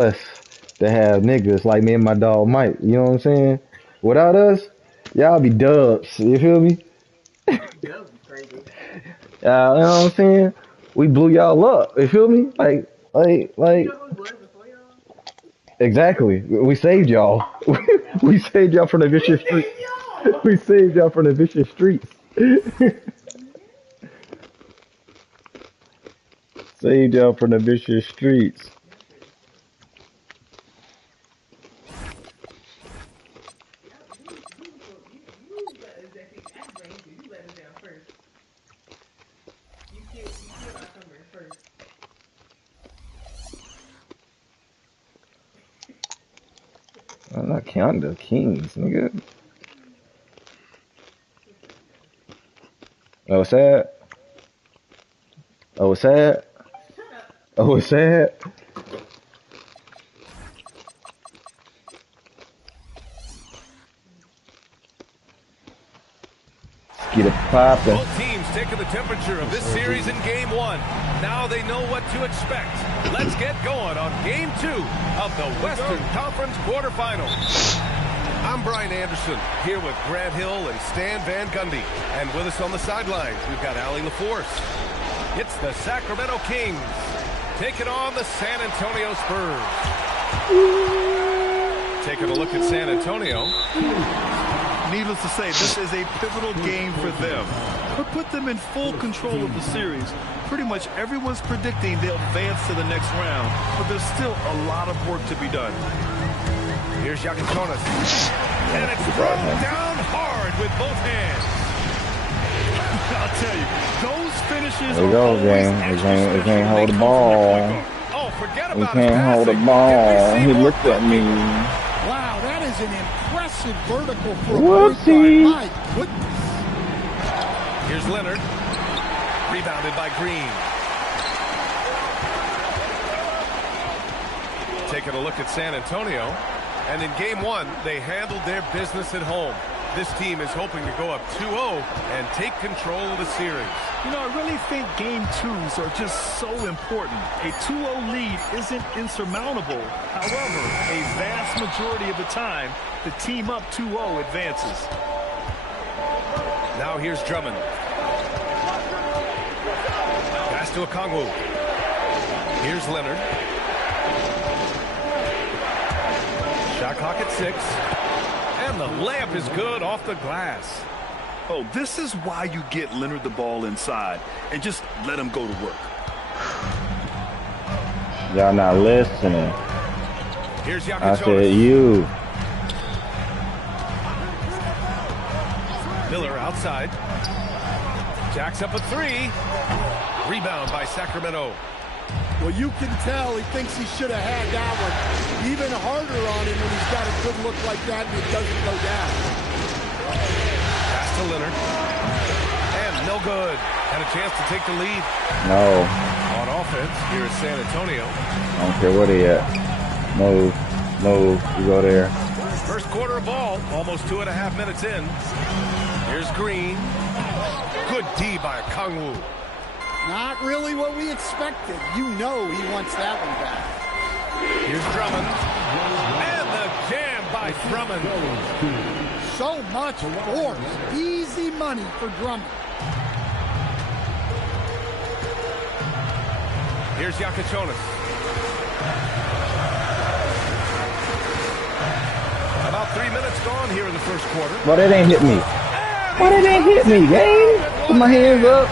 us to have niggas like me and my dog Mike. You know what I'm saying? Without us, y'all be dubs. You feel me? You know what I'm saying? We blew y'all up. You feel me? Like. Exactly. We saved y'all. We saved y'all from the vicious streets. We saved y'all from the vicious streets. Saved y'all from the vicious streets. I'm not counting the kings, nigga. Oh, it's sad. Oh, it's sad. Oh, it's sad. Let's get it poppin'. Both teams taking the temperature of this series in game one. Now they know what to expect. Let's get going on game two of the Western Conference quarterfinals. I'm Brian Anderson, here with Grant Hill and Stan Van Gundy. And with us on the sidelines, we've got Allie LaForce. It's the Sacramento Kings taking on the San Antonio Spurs. Taking a look at San Antonio. Needless to say, this is a pivotal game for them. But put them in full control of the series. Pretty much everyone's predicting they'll advance to the next round, but there's still a lot of work to be done. Here's Yakichonis. And it's thrown down hard with both hands. I'll tell you, those finishes There we go, gang. We can't hold the ball. Oh, forget We about can't hold the ball. He looked at me. Wow, that is an impressive vertical for a Whoopsie. point guard. My goodness. Here's Leonard. Rebounded by Green. Taking a look at San Antonio. And in game one, they handled their business at home. This team is hoping to go up 2-0 and take control of the series. You know, I really think game twos are just so important. A 2-0 lead isn't insurmountable. However, a vast majority of the time, the team up 2-0 advances. Now here's Drummond. Pass to Okongwu. Here's Leonard. Shot clock at 6. And the layup is good off the glass. Oh, this is why you get Leonard the ball inside and just let him go to work. Y'all not listening. Here's I Yakichonis. said you. Miller outside. Jacks up a 3. Rebound by Sacramento. Well, you can tell he thinks he should have had that one even harder on him when he's got a good look like that and it doesn't go down. Pass to Leonard. And no good. Had a chance to take the lead. No. On offense, here is San Antonio. I don't care where they at. Move. Move. You go there. First quarter of ball, almost 2.5 minutes in. Here's Green. Good D by Okongwu. Not really what we expected. You know he wants that one back. Here's Drummond. And the jam by Drummond. So much force. Easy money for Drummond. Here's Yakichonis. About 3 minutes gone here in the first quarter. Why they didn't hit me? Why they didn't hit me, gang? Put my hands up.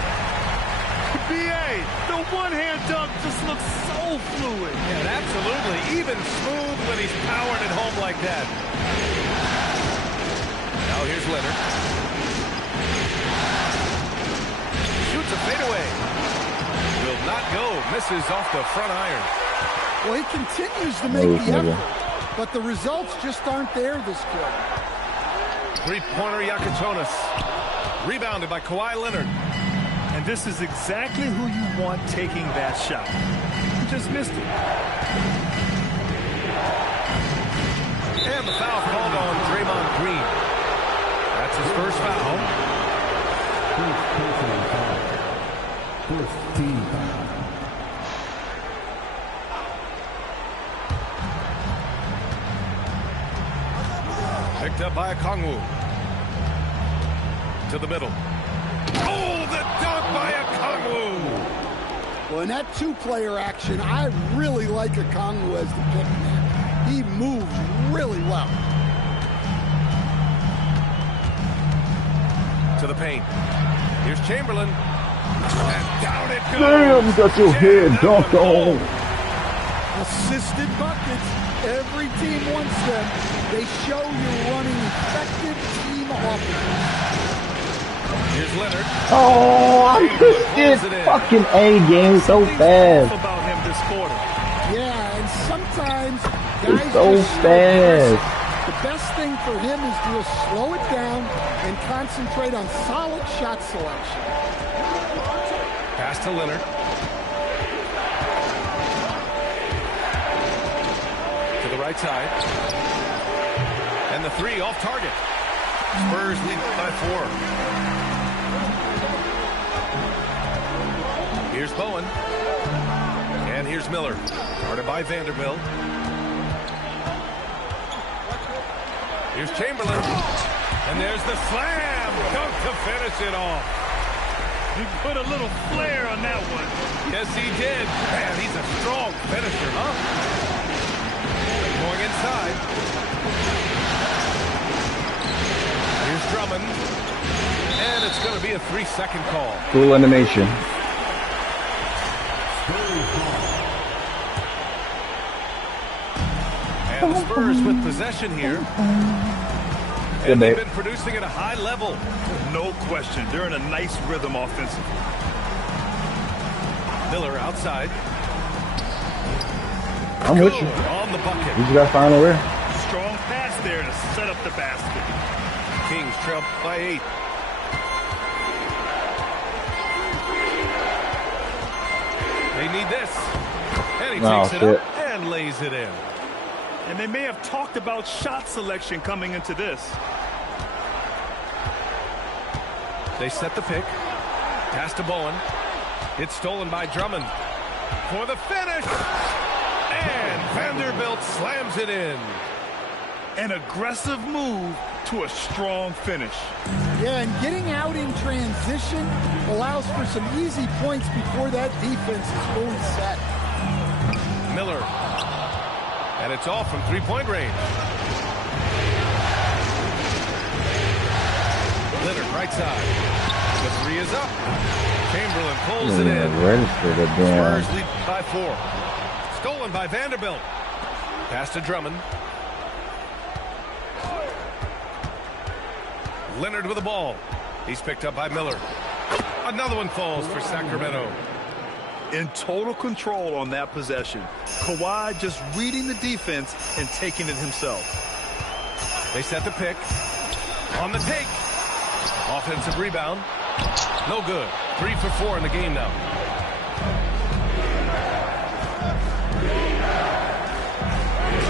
BA, the one-hand dunk just looks so fluid. Yeah, absolutely. Even smooth when he's powered at home like that. Now here's Leonard. Shoots a fadeaway. Will not go. Misses off the front iron. Well, he continues to make the effort, but the results just aren't there this quarter. Three-pointer Yakichonis. Rebounded by Kawhi Leonard. And this is exactly who you want taking that shot. You just missed it. And the foul called on Draymond Green. That's his first foul. Picked up by Okongwu. To the middle. Oh, the dunk by Okongwu! Well, in that two-player action, I really like Okongwu as the pick man. He moves really well. To the paint. Here's Chamberlain. And down it goes. Damn, you got your head dunked on. Assisted buckets. Every team wants them. They show you're running effective team offense. Here's Leonard. Oh, I missed it. Fucking A game so fast. About him this quarter. Yeah, and sometimes guys It's so just fast. the best thing for him is to just slow it down and concentrate on solid shot selection. Pass to Leonard. To the right side. And the three off target. Spurs lead by 4. Here's Bowen. And here's Miller. Guarded by Vanderbilt. Here's Chamberlain. And there's the slam. Dunk to finish it off. He put a little flair on that one. Yes, he did. Man, he's a strong finisher, huh? Going inside. Here's Drummond. And it's going to be a 3-second call. Full animation. And the Spurs with possession here. And they've been producing at a high level. No question. They're in a nice rhythm offensively. Miller outside. I'm with you. On the bucket. You just got to find a way. Strong pass there to set up the basket. Kings trail by 8. They need this. And he takes it up and lays it in. And they may have talked about shot selection coming into this. They set the pick. Pass to Bowen. It's stolen by Drummond. For the finish. And Vanderbilt slams it in. An aggressive move to a strong finish. Yeah, and getting out in transition allows for some easy points before that defense is fully set. Miller. And it's off from three-point range. Leonard, right side. The three is up. Chamberlain pulls it in. Spurs lead by 4. Stolen by Vanderbilt. Pass to Drummond. Leonard with the ball. He's picked up by Miller. Another one falls for Sacramento. In total control on that possession. Kawhi just reading the defense and taking it himself. They set the pick. On the take. Offensive rebound. No good. 3 for 4 in the game now.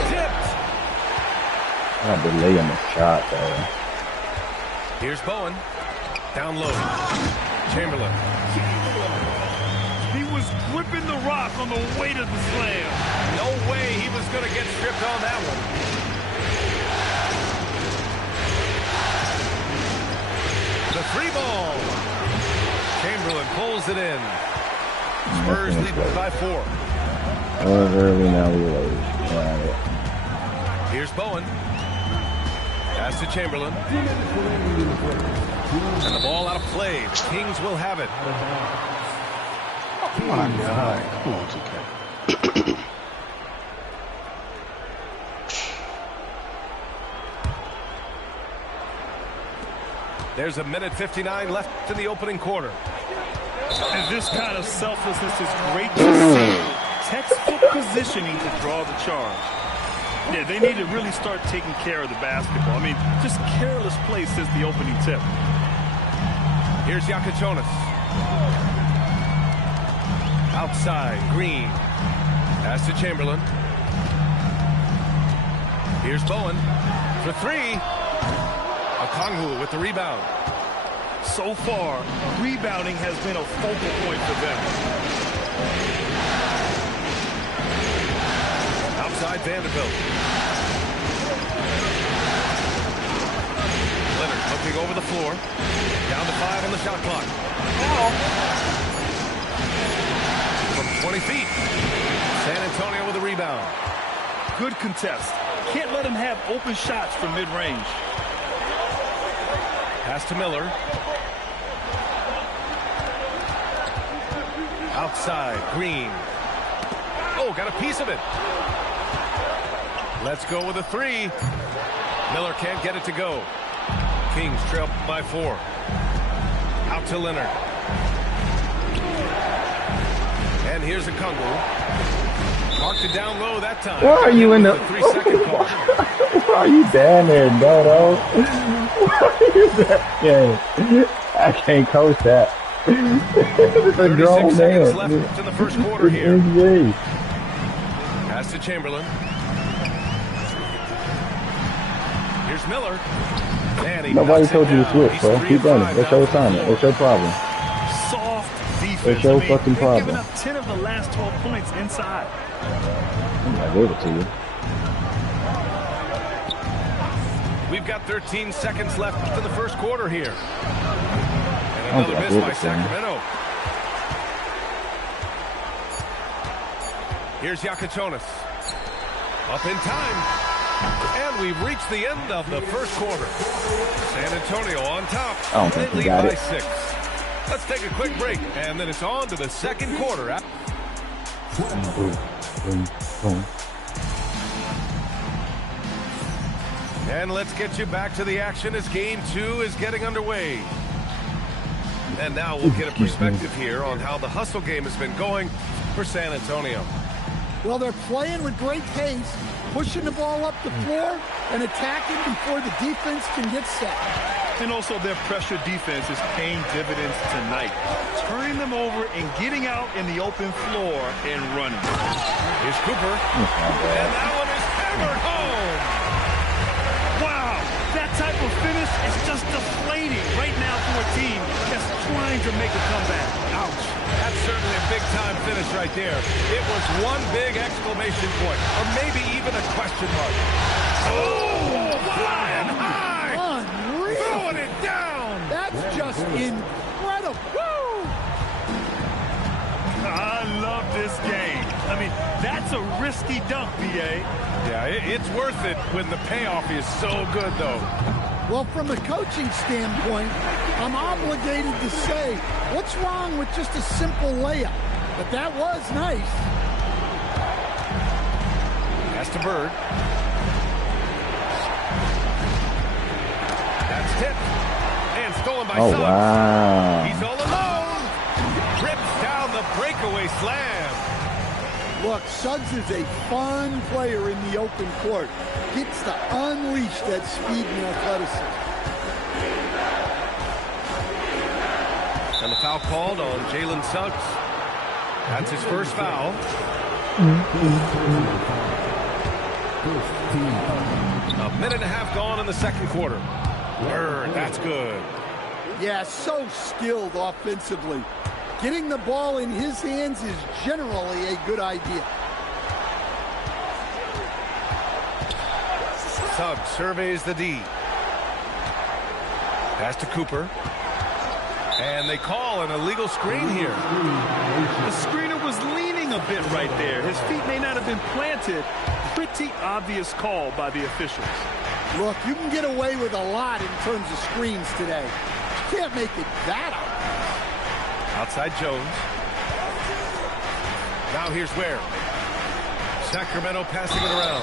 Tipped. I'm delaying the shot, though. Here's Bowen. Down low. Chamberlain. He was gripping the rock on the weight of the slam. No way he was going to get stripped on that one. The 3-ball. Chamberlain pulls it in. Spurs lead by 4. Early now we lose. Here's Bowen. Pass to Chamberlain. And the ball out of play. The Kings will have it. Oh my God. Come on, 2K. There's a minute 59 left in the opening quarter. And this kind of selflessness is great to see. Textbook positioning to draw the charge. Yeah, they need to really start taking care of the basketball. I mean, just careless play since the opening tip. Here's Yakachonis. Outside, Green. Pass to Chamberlain. Here's Bowen for 3. Okongwu with the rebound. So far, rebounding has been a focal point for them. Outside Vanderbilt. Looking over the floor. Down to 5 on the shot clock. From 20 feet. San Antonio with a rebound. Good contest. Can't let him have open shots from mid-range. Pass to Miller. Outside, Green. Oh, got a piece of it. Let's go with a 3. Miller can't get it to go. Kings trail by 4. Out to Leonard. And here's a Kungu. Marked it down low that time. Why are you in the 3-second call? Why are you down there, Dodo? Why are you down there? I can't coach that. It's a grown 36 seconds man. left in the first quarter here. NBA. Pass to Chamberlain. Here's Miller. And he Nobody knocks it told you to down. switch, He's bro. 3 Keep of running. 5 That's now your from the assignment. field. That's your problem. Soft defense. That's your fucking they've problem. given up 10 of the last 12 points inside. I gave it to you. We've got 13 seconds left in the first quarter here. And I another gave miss it by to him. Sacramento. Here's Yakichonis. Up in time. And we've reached the end of the first quarter. San Antonio on top. I don't think They he lead got by it. 6. Let's take a quick break, and then it's on to the second quarter. Boom, boom, boom. And let's get you back to the action as game 2 is getting underway. And now we'll get a perspective here on how the hustle game has been going for San Antonio. Well, they're playing with great pace, pushing the ball up the floor and attacking before the defense can get set. And also their pressure defense is paying dividends tonight. Turning them over and getting out in the open floor and running. Here's Cooper. And that one is hammered home. Wow, that type of finish is just deflating right now for a team that's trying to make a comeback. Ouch. That's certainly a big-time finish right there. It was one big exclamation point, or maybe even a question mark. Oh, flying high. Unreal. Throwing it down. That's just incredible. Woo! I love this game. I mean, that's a risky dunk, B.A. Yeah, it's worth it when the payoff is so good, though. Well, from a coaching standpoint, I'm obligated to say, what's wrong with just a simple layup? But that was nice. Pass to Bird. That's tipped. And stolen by Oh, Suggs. wow. He's all alone. Rips down the breakaway slam. Look, Suggs is a fun player in the open court. Gets to unleash that speed and athleticism. And the foul called on Jalen Suggs. That's his first foul. A minute and a half gone in the second quarter. Bird, that's good. Yeah, so skilled offensively. Getting the ball in his hands is generally a good idea. Suggs surveys the D. Pass to Cooper. And they call an illegal screen here. The screener was leaning a bit right there. His feet may not have been planted. Pretty obvious call by the officials. Look, you can get away with a lot in terms of screens today. You can't make it that obvious. Outside Jones. Now here's Ware. Sacramento passing it around.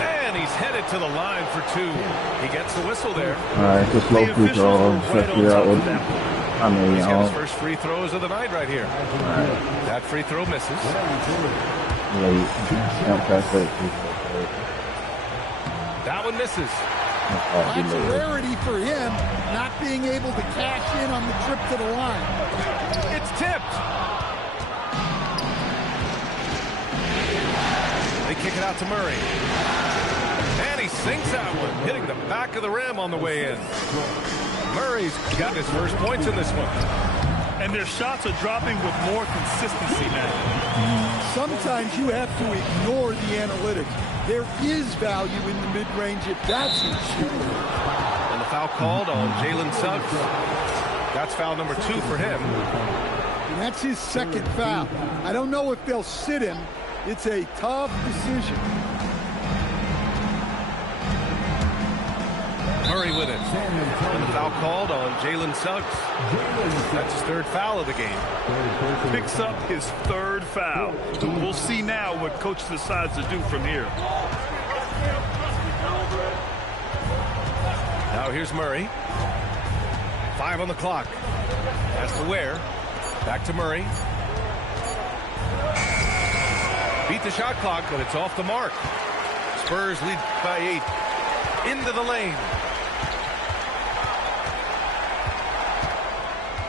And he's headed to the line for 2. He gets the whistle there. All right, it's a slow free throw. Let's figure out what I mean, He's got his first free throws of the night right here. That free throw misses. late. That one misses. That's a rarity for him, not being able to cash in on the trip to the line. It's tipped. They kick it out to Murray. And he sinks that one, hitting the back of the rim on the way in. Murray's got his first points in this one. And their shots are dropping with more consistency now. Sometimes you have to ignore the analytics. There is value in the mid-range if that's his shooting. And the foul called on Jalen Suggs. That's foul number 2 for him. And that's his second foul. I don't know if they'll sit him. It's a tough decision. Murray with it. And the foul called on Jalen Suggs. That's his 3rd foul of the game. Picks up his 3rd foul. We'll see now what coach decides to do from here. Now here's Murray. 5 on the clock. Has to Ware. Back to Murray. Beat the shot clock, but it's off the mark. Spurs lead by 8. Into the lane.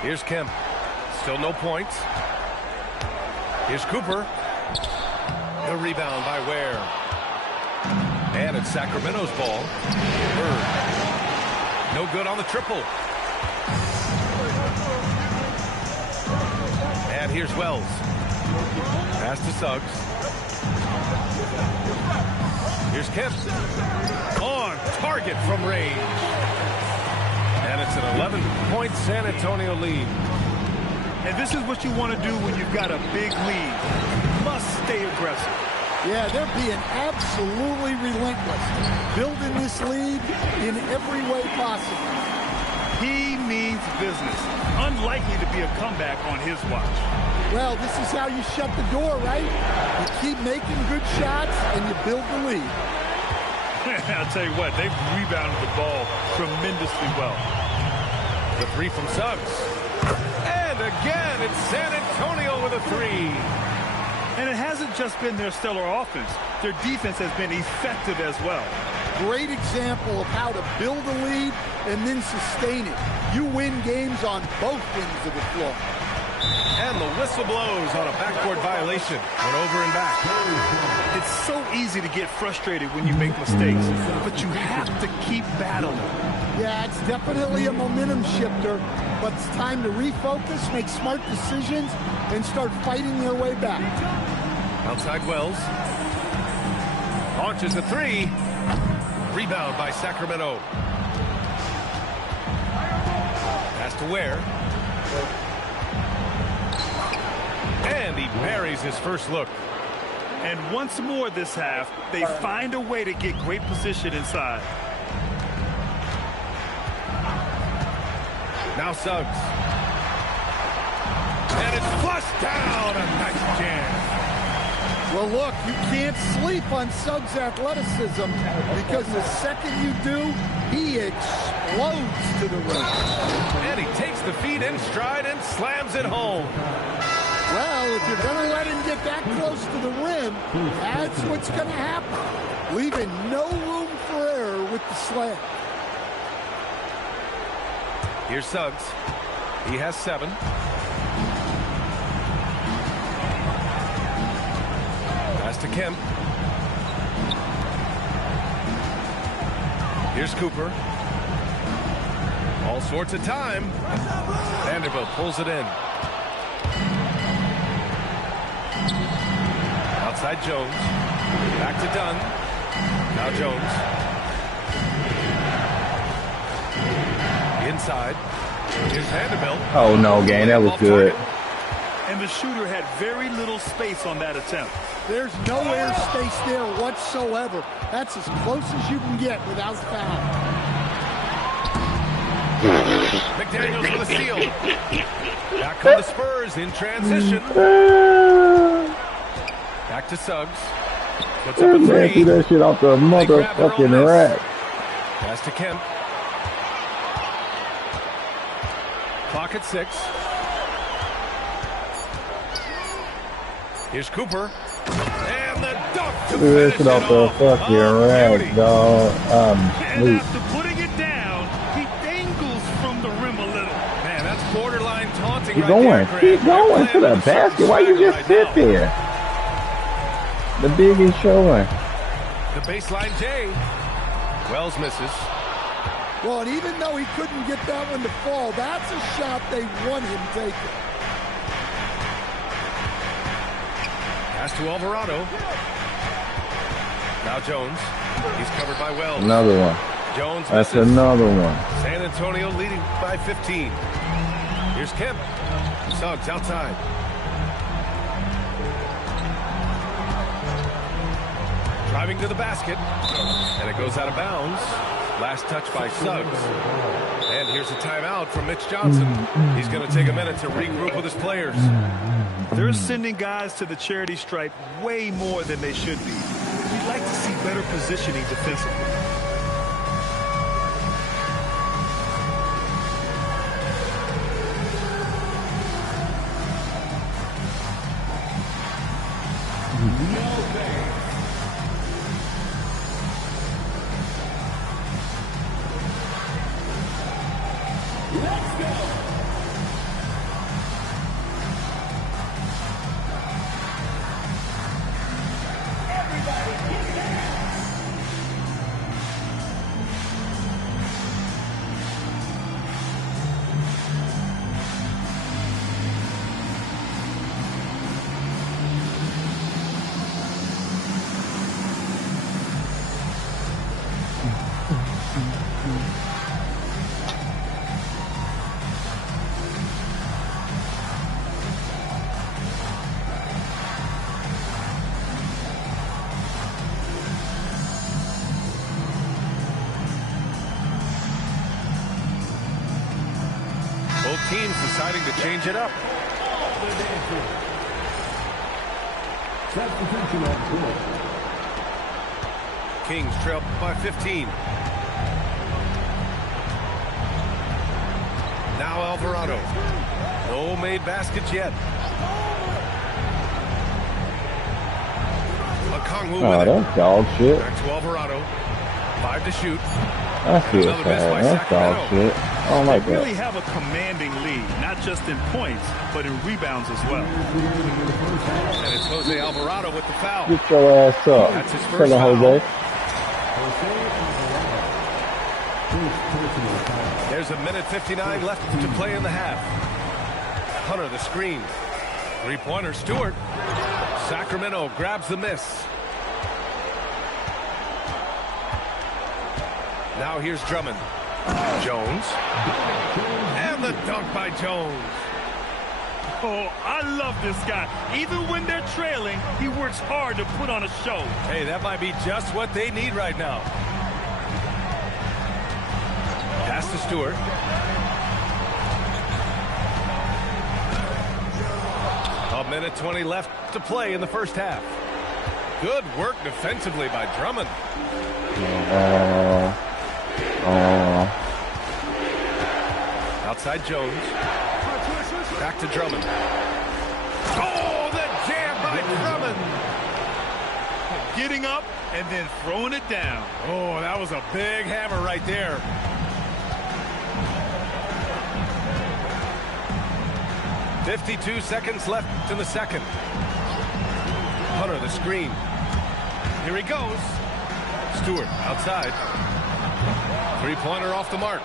Here's Kemp. Still no points. Here's Cooper. The rebound by Ware. And it's Sacramento's ball. Bird. No good on the triple. And here's Wells. Pass to Suggs. Here's Kemp. On target from range. And it's an 11-point San Antonio lead. And this is what you want to do when you've got a big lead. You must stay aggressive. Yeah, they're being absolutely relentless. Building this lead in every way possible. He means business. Unlikely to be a comeback on his watch. Well, this is how you shut the door, right? You keep making good shots and you build the lead. I'll tell you what, they've rebounded the ball tremendously well. The 3 from Suggs. And again, it's San Antonio with a 3. And it hasn't just been their stellar offense. Their defense has been effective as well. Great example of how to build a lead and then sustain it. You win games on both ends of the floor. And the whistle blows on a backcourt violation. Went over and back. It's so easy to get frustrated when you make mistakes, but you have to keep battling. Yeah, it's definitely a momentum shifter, but it's time to refocus, make smart decisions, and start fighting their way back. Outside Wells. Launches a 3. Rebound by Sacramento. Pass to Ware. And he buries his first look. And once more this half, they find a way to get great position inside. Now Suggs. And it's flushed down. A nice jam. Well, look, you can't sleep on Suggs' athleticism because the second you do, he explodes to the rim. And he takes the feet in stride and slams it home. Well, if you're going to let him get that close to the rim, that's what's going to happen. Leaving no room for error with the slam. Here's Suggs. He has 7. Pass to Kemp. Here's Cooper. All sorts of time. Vanderbilt pulls it in. Outside Jones. Back to Dunn. Now Jones. Inside. Here's Vanderbilt. Oh, no, gang. That was good. And the shooter had very little space on that attempt. There's no air space there whatsoever. That's as close as you can get without foul. McDaniels with a steal. Back come the Spurs in transition. Back to Suggs. Puts up a 3. See that shit off the motherfucking rack. Pass to Kemp. Clock at 6. Here's Cooper. And the dunk to See that finish shit it off the off. fucking Oh, rack, beauty. dog. And after putting it down, he dangles from the rim a little. Man, that's borderline taunting Keep right going. there, Greg. Keep going They're to playing the with a certain basket. Why you swagger just right sit now. there? The big is showing. The baseline J. Wells misses. Well, and even though he couldn't get that one to fall, that's a shot they want him taking. Pass to Alvarado. Now Jones. He's covered by Wells. Another one. Jones That's misses. another one. San Antonio leading by 15. Here's Kemp. Suggs outside. Driving to the basket. And it goes out of bounds. Last touch by Suggs. And here's a timeout from Mitch Johnson. He's going to take a minute to regroup with his players. They're sending guys to the charity stripe way more than they should be. We'd like to see better positioning defensively. Both teams deciding to change it up. Kings trail by 15. Now Alvarado. No made baskets yet. Okongwu Oh, with it. that's dog shit. Back to Alvarado. 5 to shoot. I feel Another miss by sad. That's dog Sacramento. shit. I don't like They really that. have a commanding lead, not just in points, but in rebounds as well. And it's Jose Alvarado with the foul. Get your ass up. That's his first Tell the foul. Jose. There's a minute 59 left to play in the half. Hunter the screen. Three-pointer Stewart. Sacramento grabs the miss. Now here's Drummond. Jones. And the dunk by Jones. Oh, I love this guy. Even when they're trailing, he works hard to put on a show. Hey, that might be just what they need right now. Pass to Stewart. A minute 20 left to play in the first half. Good work defensively by Drummond. Outside Jones. Back to Drummond. Oh, the jam by Drummond. Getting up and then throwing it down. Oh, that was a big hammer right there. .52 seconds left in the second. Hunter the screen. Here he goes. Stewart outside. Three-pointer off the mark.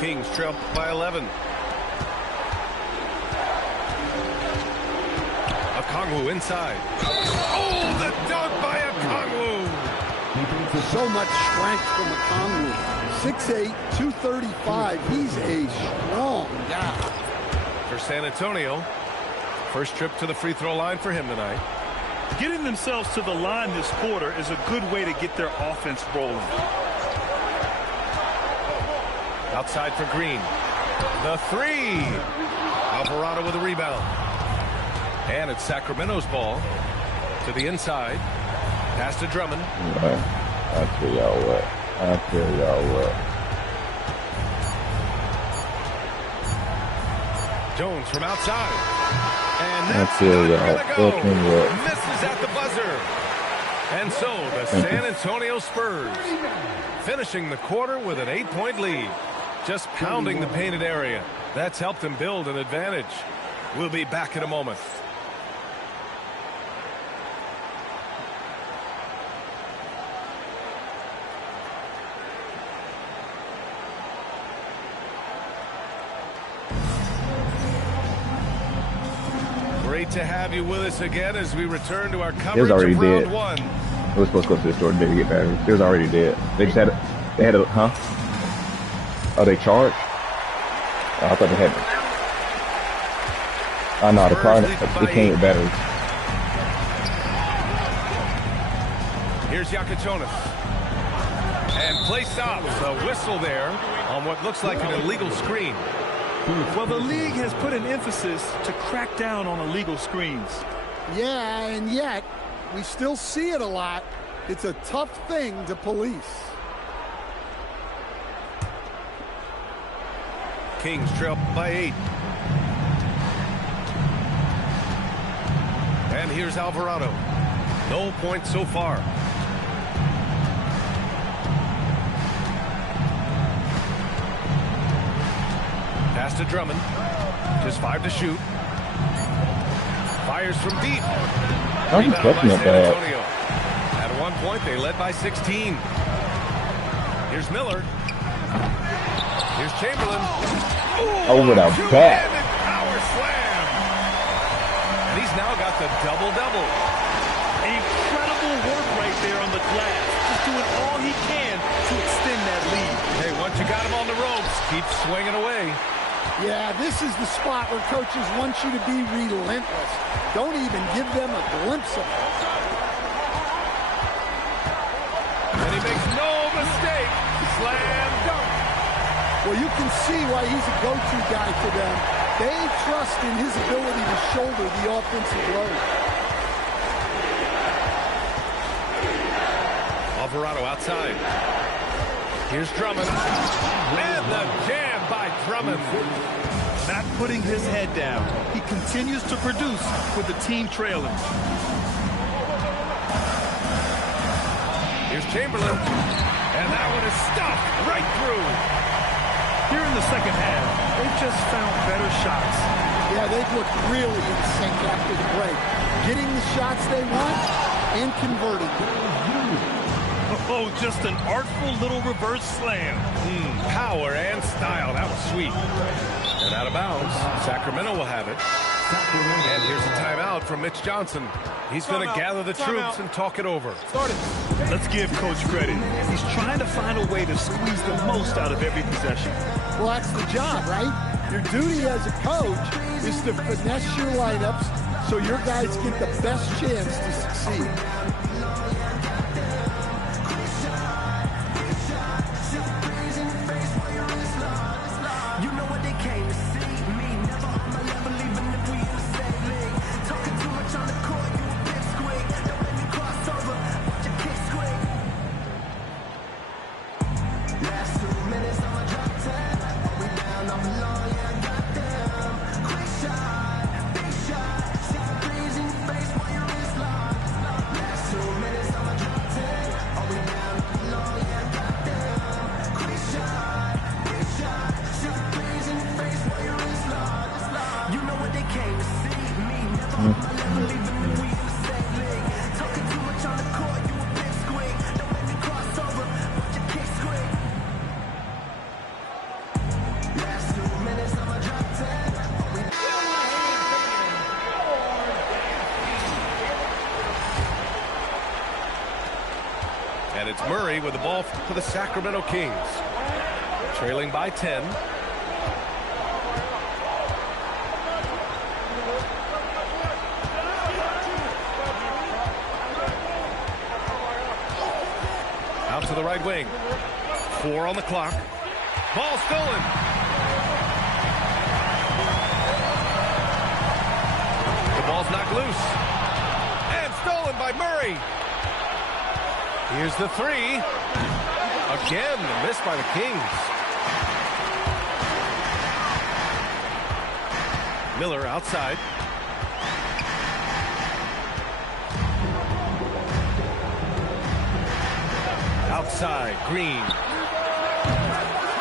Kings trail by 11. Okongwu inside. Oh, the dunk by Okongwu. So much strength from Okongwu. 6'8", 235. He's a strong guy. For San Antonio, first trip to the free throw line for him tonight. Getting themselves to the line this quarter is a good way to get their offense rolling. Outside for Green. The three. Alvarado with a rebound. And it's Sacramento's ball to the inside. Pass to Drummond. I tell y'all what. I tell y'all what. Jones from outside. And I that's tell not y'all gonna fucking go. what. Misses at the buzzer. And so the San Antonio Spurs finishing the quarter with an 8-point lead. Just pounding the painted area. That's helped them build an advantage. We'll be back in a moment. Great to have you with us again as we return to our coverage already of round dead. one. We were supposed to go to the store today to get batteries. It was already dead. They just had They had a, huh? Oh, they charged? Oh, I thought they had. Oh, no, the car, it came with batteries. Here's Yakachonis. And play stops. A whistle there on what looks like an illegal screen. Well, the league has put an emphasis to crack down on illegal screens. Yeah, and yet, we still see it a lot. It's a tough thing to police. Kings trail by 8. And here's Alvarado. No points so far. Pass to Drummond. Just 5 to shoot. Fires from deep. How's he catching it bad? At one point, they led by 16. Here's Miller. Here's Chamberlain. Over the back. Power slam. And he's now got the double-double. Incredible work right there on the glass. Just doing all he can to extend that lead. Hey, once you got him on the ropes, keep swinging away. Yeah, this is the spot where coaches want you to be relentless. Don't even give them a glimpse of it. And he makes no mistake. Slam dunk. Well, you can see why he's a go-to guy for them. They trust in his ability to shoulder the offensive load. Alvarado outside. Here's Drummond. And the jam by Drummond. Not putting his head down. He continues to produce with the team trailing. Here's Chamberlain. And that one is stopped right through. Here in the second half, they've just found better shots. Yeah, they've looked really in sync after the break. Getting the shots they want and converting them. Oh, just an artful little reverse slam. Power and style. That was sweet. And out of bounds. Sacramento will have it. And here's a timeout from Mitch Johnson. He's going to gather the troops and talk it over. Let's give Coach credit. He's trying to find a way to squeeze the most out of every possession. Well, that's the job, right? Your duty as a coach is to finesse your lineups so your guys get the best chance to succeed. And it's Murray with the ball for the Sacramento Kings. Trailing by 10. Out to the right wing. 4 on the clock. Ball stolen. The ball's knocked loose. And stolen by Murray. Here's the 3. Again, the miss by the Kings. Miller outside. Outside, Green.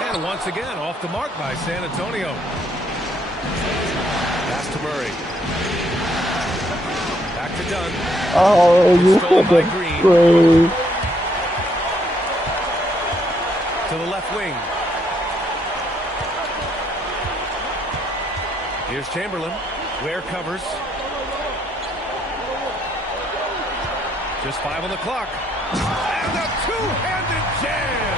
And once again, off the mark by San Antonio. Pass to Murray. Back to Dunn. Oh, you Stolen by the Green. Green. To the left wing. Here's Chamberlain. Ware covers. Just 5 on the clock. And a two-handed jam.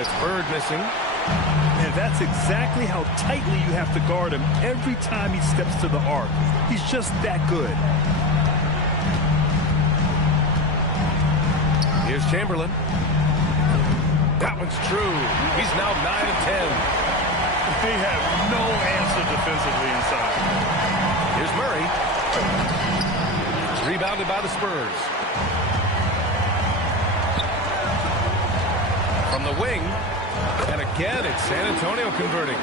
And it's Bird missing. And that's exactly how tightly you have to guard him every time he steps to the arc. He's just that good. Here's Chamberlain. That one's true. He's now 9 of 10. They have no answer defensively inside. Here's Murray. Rebounded by the Spurs. From the wing. And again, it's San Antonio converting.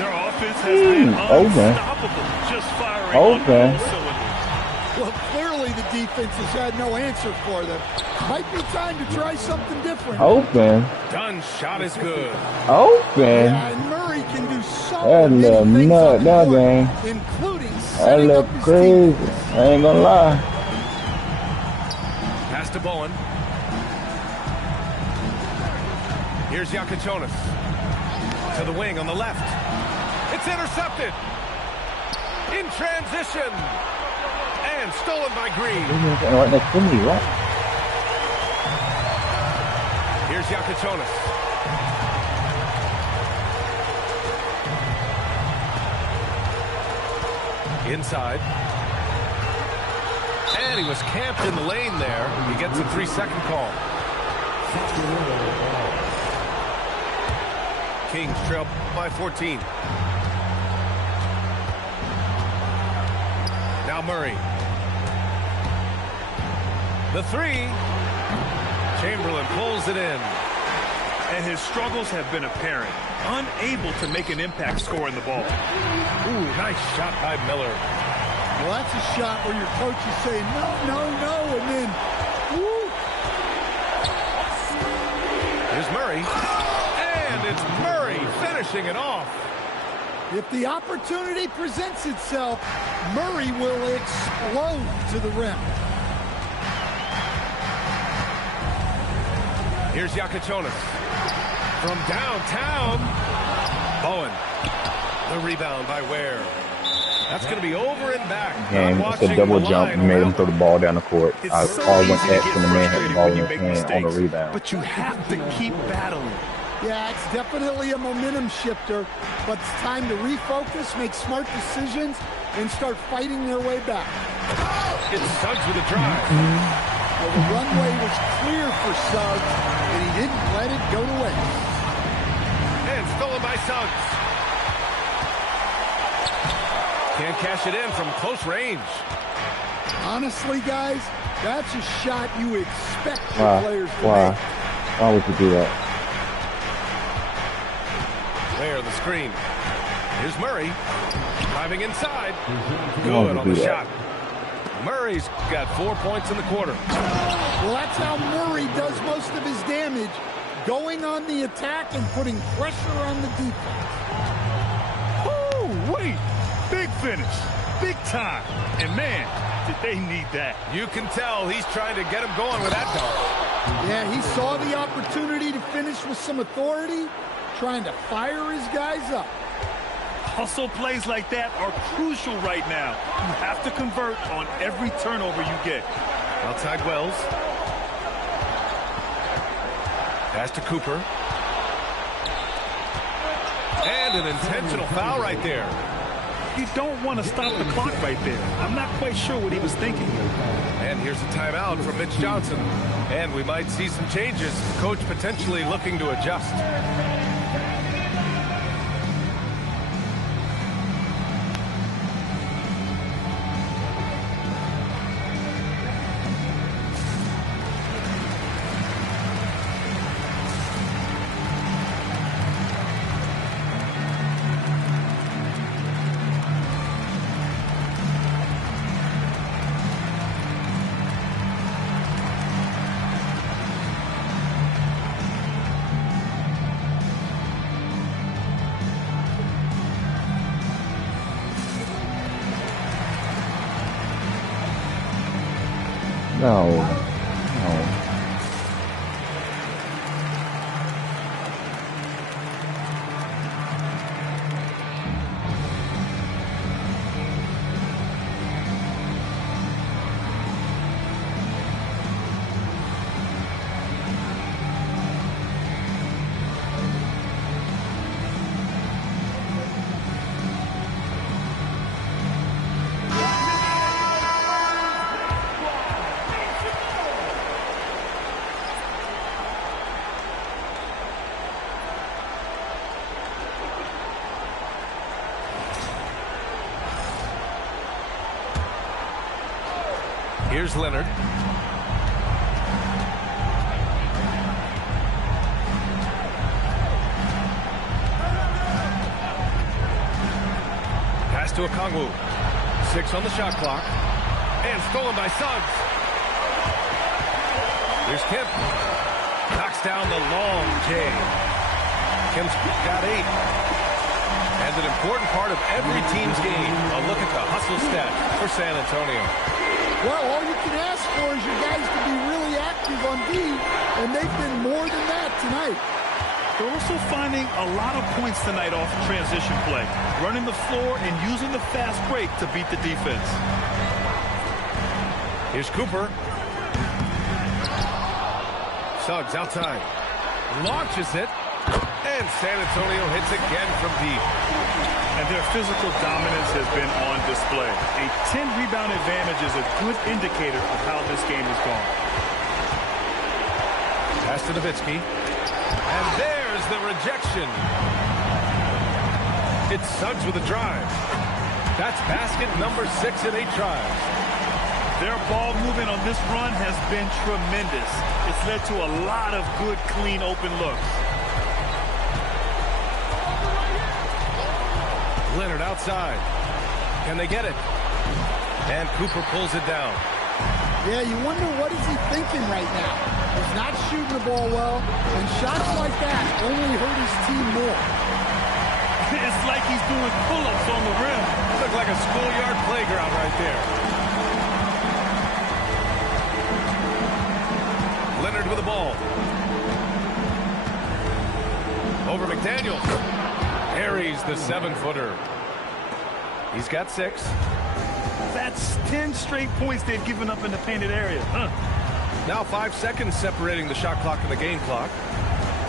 Their offense has been unstoppable. Just firing on all cylinders. Well, clearly the defense has had no answer for them. Might be time to try something different. Open. Dunn's shot is good. Open. Yeah, and Murray can do so That many little things nut, on that the court, game. including That setting look up his crazy. teammates. I ain't gonna lie. Pass to Bowen. Here's Yakichonis. To the wing on the left. It's intercepted. In transition. And stolen by Green. Right next to me, right? Here's Yakichonis. Inside. And he was camped in the lane there. He gets a 3-second call. Kings trail by 14. Now Murray. The three. Chamberlain pulls it in. And his struggles have been apparent. Unable to make an impact scoring the ball. Ooh, nice shot by Miller. Well, that's a shot where your coach is saying, no, no, no, and then, woo. Here's Murray. And it's Murray finishing it off. If the opportunity presents itself, Murray will explode to the rim. Here's Yakichonis. From downtown. Bowen. The rebound by Ware. That's going to be over and back. And it's a double jump and made him throw the ball down the court. I all went X and the man had the ball in his hand on the rebound. But you have to keep battling. Yeah, it's definitely a momentum shifter, but it's time to refocus, make smart decisions, and start fighting their way back. It's Suggs with a drive. Well, the runway was clear for Suggs, and he didn't let it go to waste. And stolen by Suggs. Can't cash it in from close range. Honestly, guys, that's a shot you expect your players to make. Why would you do that? There, the screen. Here's Murray. Driving inside. Good on the shot. Murray's got 4 points in the quarter. Well, that's how Murray does most of his damage, going on the attack and putting pressure on the defense. Oh, wait. Big finish. Big time. And, man, did they need that. You can tell he's trying to get him going with that dunk. Yeah, he saw the opportunity to finish with some authority, trying to fire his guys up. Hustle plays like that are crucial right now. You have to convert on every turnover you get. Outside Wells. Pass to Cooper. And an intentional foul right there. You don't want to stop the clock right there. I'm not quite sure what he was thinking. And here's a timeout from Mitch Johnson. And we might see some changes. Coach potentially looking to adjust. No. Here's Leonard. Pass to Okongwu. 6 on the shot clock. And stolen by Suggs. Here's Kemp. Knocks down the long J. Kemp's got 8. And an important part of every team's game. A look at the hustle stat for San Antonio. Well, all you can ask for is your guys to be really active on D, and they've been more than that tonight. They're also finding a lot of points tonight off transition play, running the floor and using the fast break to beat the defense. Here's Cooper. Suggs outside. Launches it. And San Antonio hits again from deep. And their physical dominance has been on display. A 10-rebound advantage is a good indicator of how this game has gone. Pass to Nowitzki. And there's the rejection. It's Suggs with a drive. That's basket number 6 in 8 tries. Their ball movement on this run has been tremendous. It's led to a lot of good, clean, open looks. Leonard outside. Can they get it? And Cooper pulls it down. Yeah, you wonder what is he thinking right now. He's not shooting the ball well, and shots like that only hurt his team more. It's like he's doing pull-ups on the rim. Looks like a schoolyard playground right there. Leonard with the ball. Over McDaniels. Carries the 7-footer. He's got 6. That's 10 straight points they've given up in the painted area. Now 5 seconds separating the shot clock and the game clock.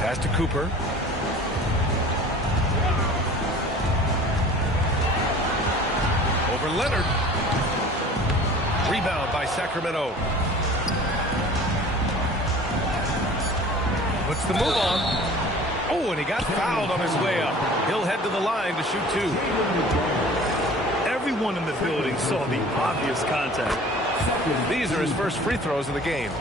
Pass to Cooper. Over Leonard. Rebound by Sacramento. Puts the move on. Oh, and he got fouled on his way up. He'll head to the line to shoot 2. Everyone in the building saw the obvious contact. These are his first free throws of the game.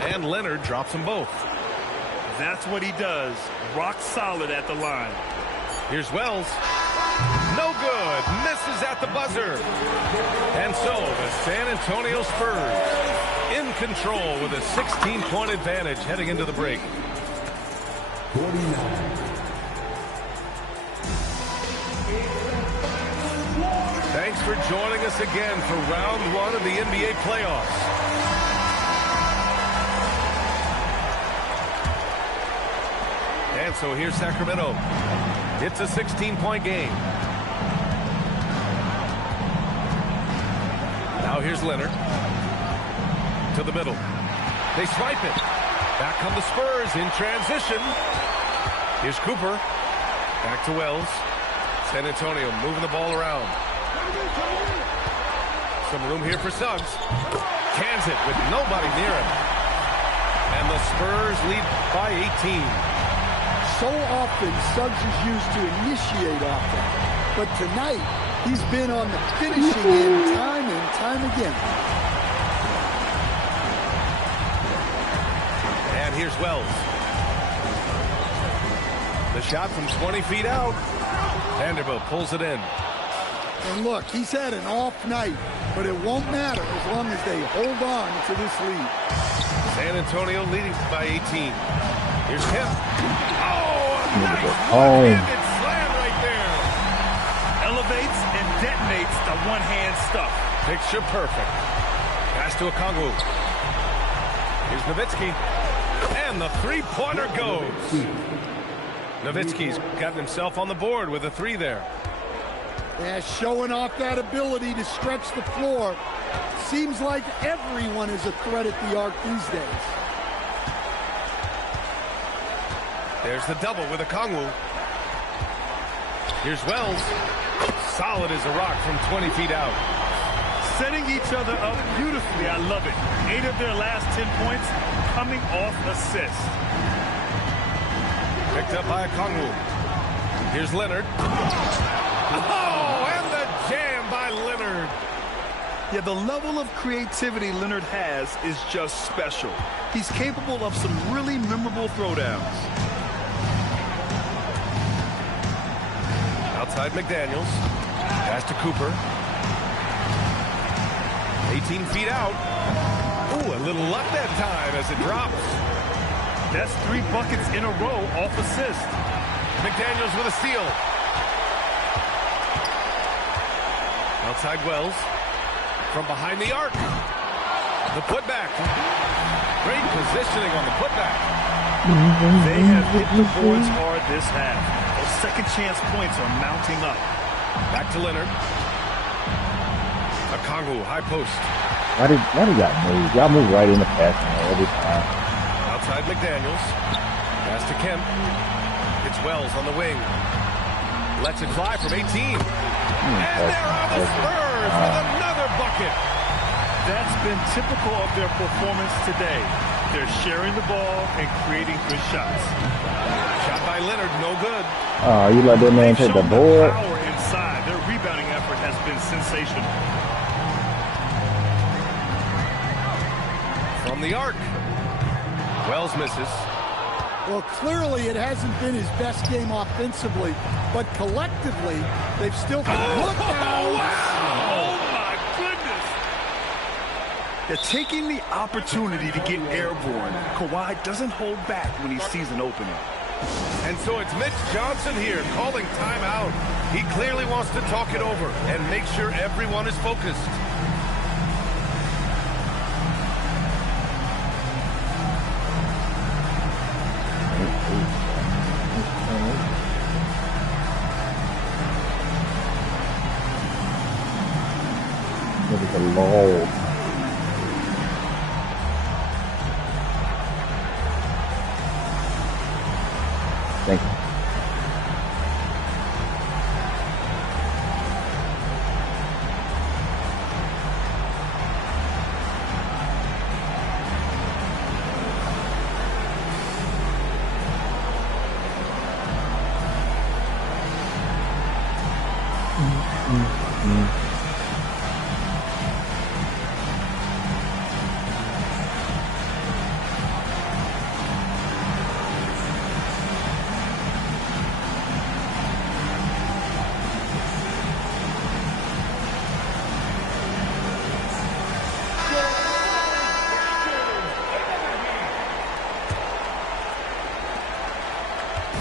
And Leonard drops them both. That's what he does. Rock solid at the line. Here's Wells. No good. Misses at the buzzer. And so the San Antonio Spurs in control with a 16-point advantage heading into the break. 49. Thanks for joining us again for round 1 of the NBA playoffs. And so here's Sacramento. It's a 16-point game. Now here's Leonard. To the middle. They swipe it. Back come the Spurs in transition. Here's Cooper. Back to Wells. San Antonio moving the ball around. Some room here for Suggs. Cans it with nobody near him. And the Spurs lead by 18. So often, Suggs is used to initiate offense. But tonight, he's been on the finishing end time and time again. And here's Wells. The shot from 20 feet out. Vanderbilt pulls it in. And look, he's had an off night, but it won't matter as long as they hold on to this lead. San Antonio leading by 18. Here's Kemp. Oh, a nice one-handed slam right there. Elevates and detonates the one-hand stuff. Picture perfect. Pass to Okongwu. Here's Nowitzki. And the three-pointer goes. Nowitzki's gotten himself on the board with a 3 there. Yeah, showing off that ability to stretch the floor. Seems like everyone is a threat at the arc these days. There's the double with Okongwu. Here's Wells. Solid as a rock from 20 feet out. Setting each other up beautifully. I love it. 8 of their last 10 points coming off assists. Picked up by Okongwu. Here's Leonard. Oh, and the jam slam by Leonard. Yeah, the level of creativity Leonard has is just special. He's capable of some really memorable throwdowns. Outside McDaniels. Pass to Cooper. 18 feet out. Ooh, a little luck that time as it drops. That's 3 buckets in a row off assist. McDaniels with a steal. Outside Wells. From behind the arc. The putback. Great positioning on the putback. They have hit the boards hard this half. Those second chance points are mounting up. Back to Leonard. Okongwu, high post. Why did y'all move? Y'all move right in the passing lane every time. Outside McDaniels. Pass to Kemp. It's Wells on the wing. Lets it fly from 18. And there are the Spurs with another bucket. That's been typical of their performance today. They're sharing the ball and creating good shots. Shot by Leonard, no good. Oh, you let that man take the board? Power inside. Their rebounding effort has been sensational. From the arc. Wells misses. Well, clearly it hasn't been his best game offensively, but collectively, they've still... Look out! Oh, my goodness! They're taking the opportunity to get airborne. Kawhi doesn't hold back when he sees an opening. And so it's Mitch Johnson here calling timeout. He clearly wants to talk it over and make sure everyone is focused. Look at the low. Thank you.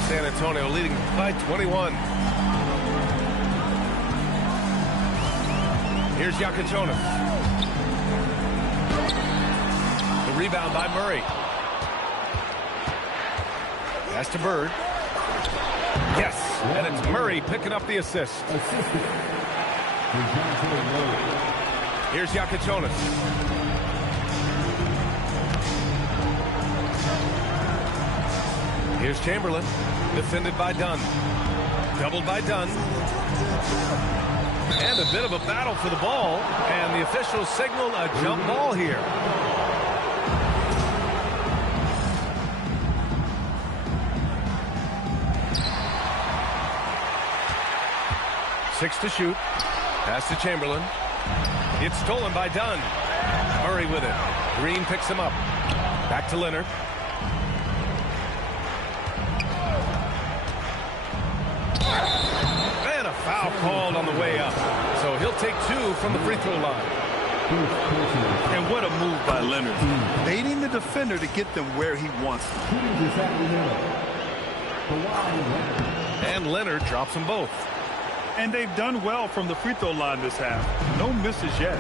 San Antonio leading by 21. Here's Yakachona. The rebound by Murray. Pass to Bird. Yes, and it's Murray picking up the assist. Here's Yakachona. Here's Chamberlain, defended by Dunn. Doubled by Dunn. And a bit of a battle for the ball, and the officials signal a jump ball here. Six to shoot. Pass to Chamberlain. It's stolen by Dunn. Murray with it. Green picks him up. Back to Leonard. And a foul called on the way up. So he'll take 2 from the free throw line. And what a move by Leonard. Baiting the defender to get them where he wants them. And Leonard drops them both. And they've done well from the free throw line this half. No misses yet.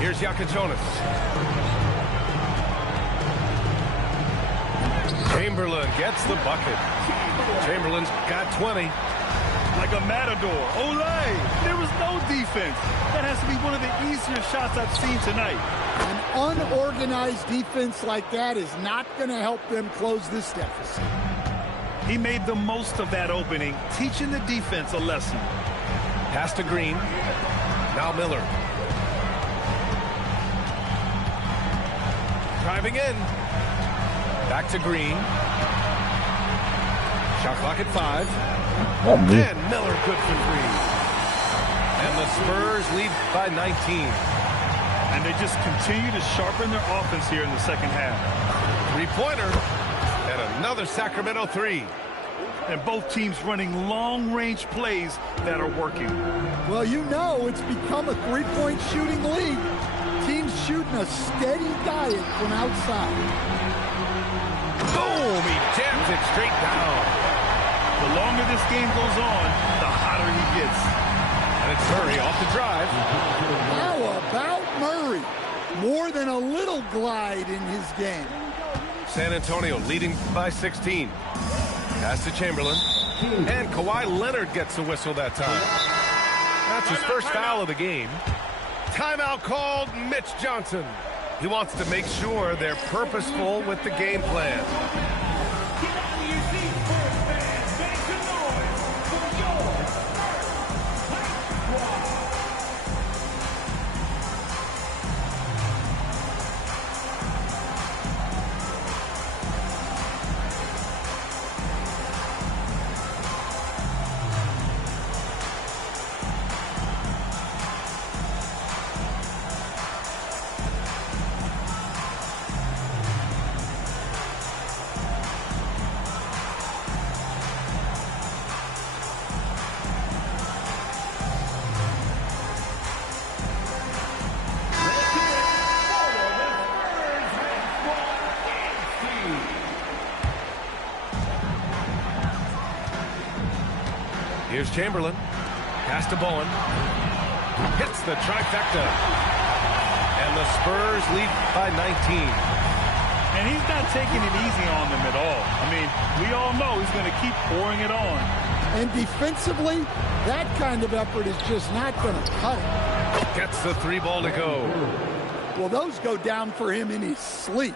Here's Yakachonis. Chamberlain gets the bucket. Chamberlain's got 20. Like a matador. Olay! There was no defense. That has to be one of the easier shots I've seen tonight. An unorganized defense like that is not going to help them close this deficit. He made the most of that opening, teaching the defense a lesson. Pass to Green. Now Miller. Driving in. Back to Green. Shot clock at 5. And Miller good for three. And the Spurs lead by 19. And they just continue to sharpen their offense here in the second half. Three-pointer. And another Sacramento three. And both teams running long-range plays that are working. Well, you know it's become a three-point shooting league. Teams shooting a steady diet from outside. Boom! He jams it straight down. The longer this game goes on, the hotter he gets. And it's Murray off the drive. How about Murray? More than a little glide in his game. San Antonio leading by 16. Pass to Chamberlain. And Kawhi Leonard gets a whistle that time. That's his first foul of the game. Timeout called. Mitch Johnson. He wants to make sure they're purposeful with the game plan. Here's Chamberlain. Pass to Bowen. Hits the trifecta. And the Spurs lead by 19. And he's not taking it easy on them at all. I mean, we all know he's going to keep pouring it on. And defensively, that kind of effort is just not going to cut it. Gets the three ball to go. Well, those go down for him in his sleep.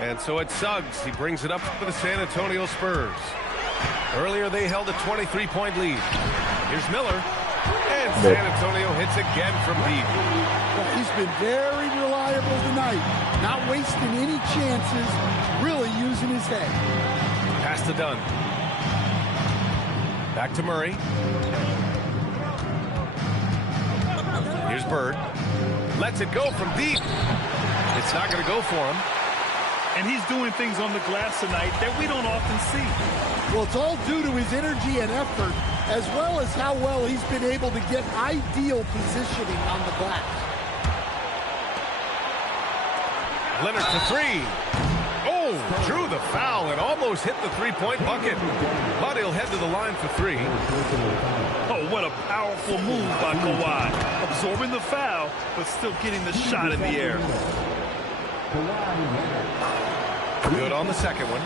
And so it's Suggs. He brings it up for the San Antonio Spurs. Earlier, they held a 23-point lead. Here's Miller. And San Antonio hits again from deep. Well, he's been very reliable tonight. Not wasting any chances. Really using his head. Pass to Dunn. Back to Murray. Here's Bird. Lets it go from deep. It's not going to go for him. And he's doing things on the glass tonight that we don't often see. Well, it's all due to his energy and effort, as well as how well he's been able to get ideal positioning on the glass. Leonard for three. Oh, drew the foul and almost hit the three-point bucket. But he'll head to the line for three. Oh, what a powerful move by Kawhi. Absorbing the foul, but still getting the shot in the air. Good on the second one.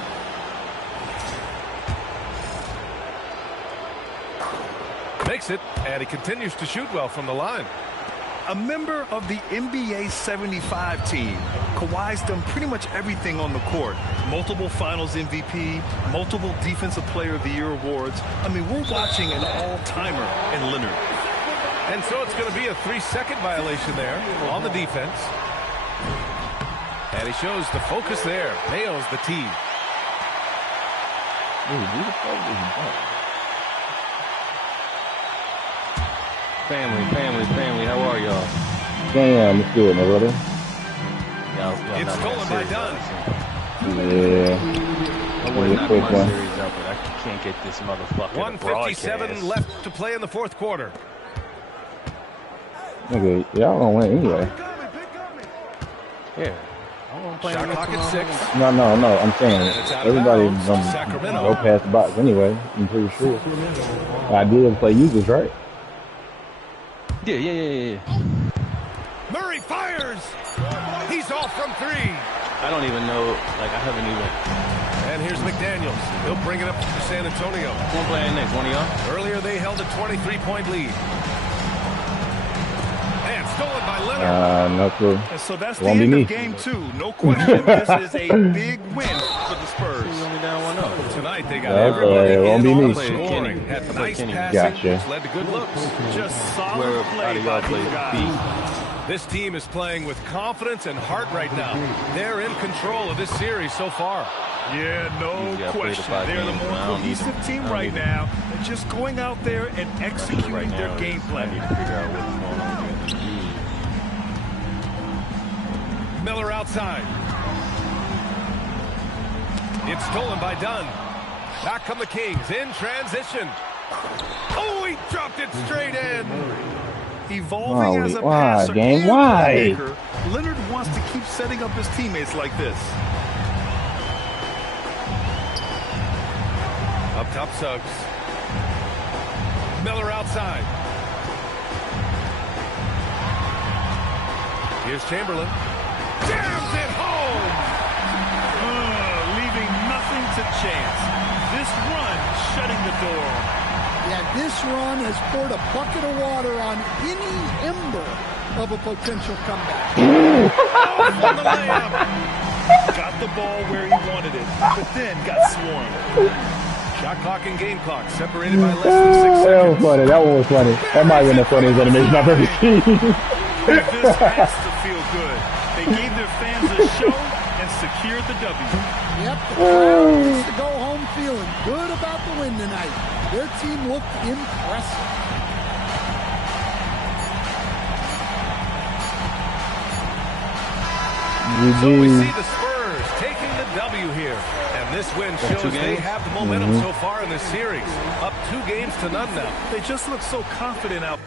Makes it, and he continues to shoot well from the line. A member of the NBA 75 team, Kawhi's done pretty much everything on the court. Multiple Finals MVP, multiple Defensive Player of the Year awards. I mean, we're watching an all-timer in Leonard. And so it's going to be a 3-second violation there on the defense. And he shows the focus there. Nails the tee. Family, how are y'all? Damn, let's do it, my brother. It's stolen by Dunn. Yeah. I want to knock my series up, but I can't get this motherfucker 1:57 left to play in the fourth quarter. Okay, y'all gonna win anyway. Yeah. Shot clock at 6. No, I'm saying everybody gonna go past the box anyway. I'm pretty sure. The idea to play users, right? Yeah. Murray fires. He's off from three. I don't even know. Like, I haven't even. And here's McDaniels. He'll bring it up for San Antonio. One playing next. One of y'all? Earlier, they held a 23-point lead. And stolen by Leonard. No clue. And so that's the end of game 2. No question. This is a big win for the Spurs. Only down 1-0. Tonight, they got everybody it won't be in me. on scoring. Had nice passing, Gotcha. which led to good looks. Just solid play by these guys. This team is playing with confidence and heart right now. They're in control of this series so far. Yeah, no question. They're the more cohesive team right now. They're just going out there and executing their game plan. I need to figure out what's going on here. Miller outside. It's stolen by Dunn. Back come the Kings in transition. Oh, he dropped it straight in. Evolving as a why, passer game? and Why? playmaker, Leonard wants to keep setting up his teammates like this. Up top, Suggs. Miller outside. Here's Chamberlain. Jams it home. Leaving nothing to chance. This run shutting the door. Yeah, this run has poured a bucket of water on any ember of a potential comeback. On the layup. Got the ball where he wanted it, but then got swarmed. Shot clock and game clock separated by less than 6 seconds. That was funny. That one was funny. That might have been the funniest animation I've ever seen. This has to feel good. They gave their fans a show and secured the W. Yep, the crowd needs to go home feeling good about the win tonight. Their team looked impressive. So we see the Spurs taking the W here. And this win shows they have the momentum so far in this series. Up 2 games to none now. They just look so confident out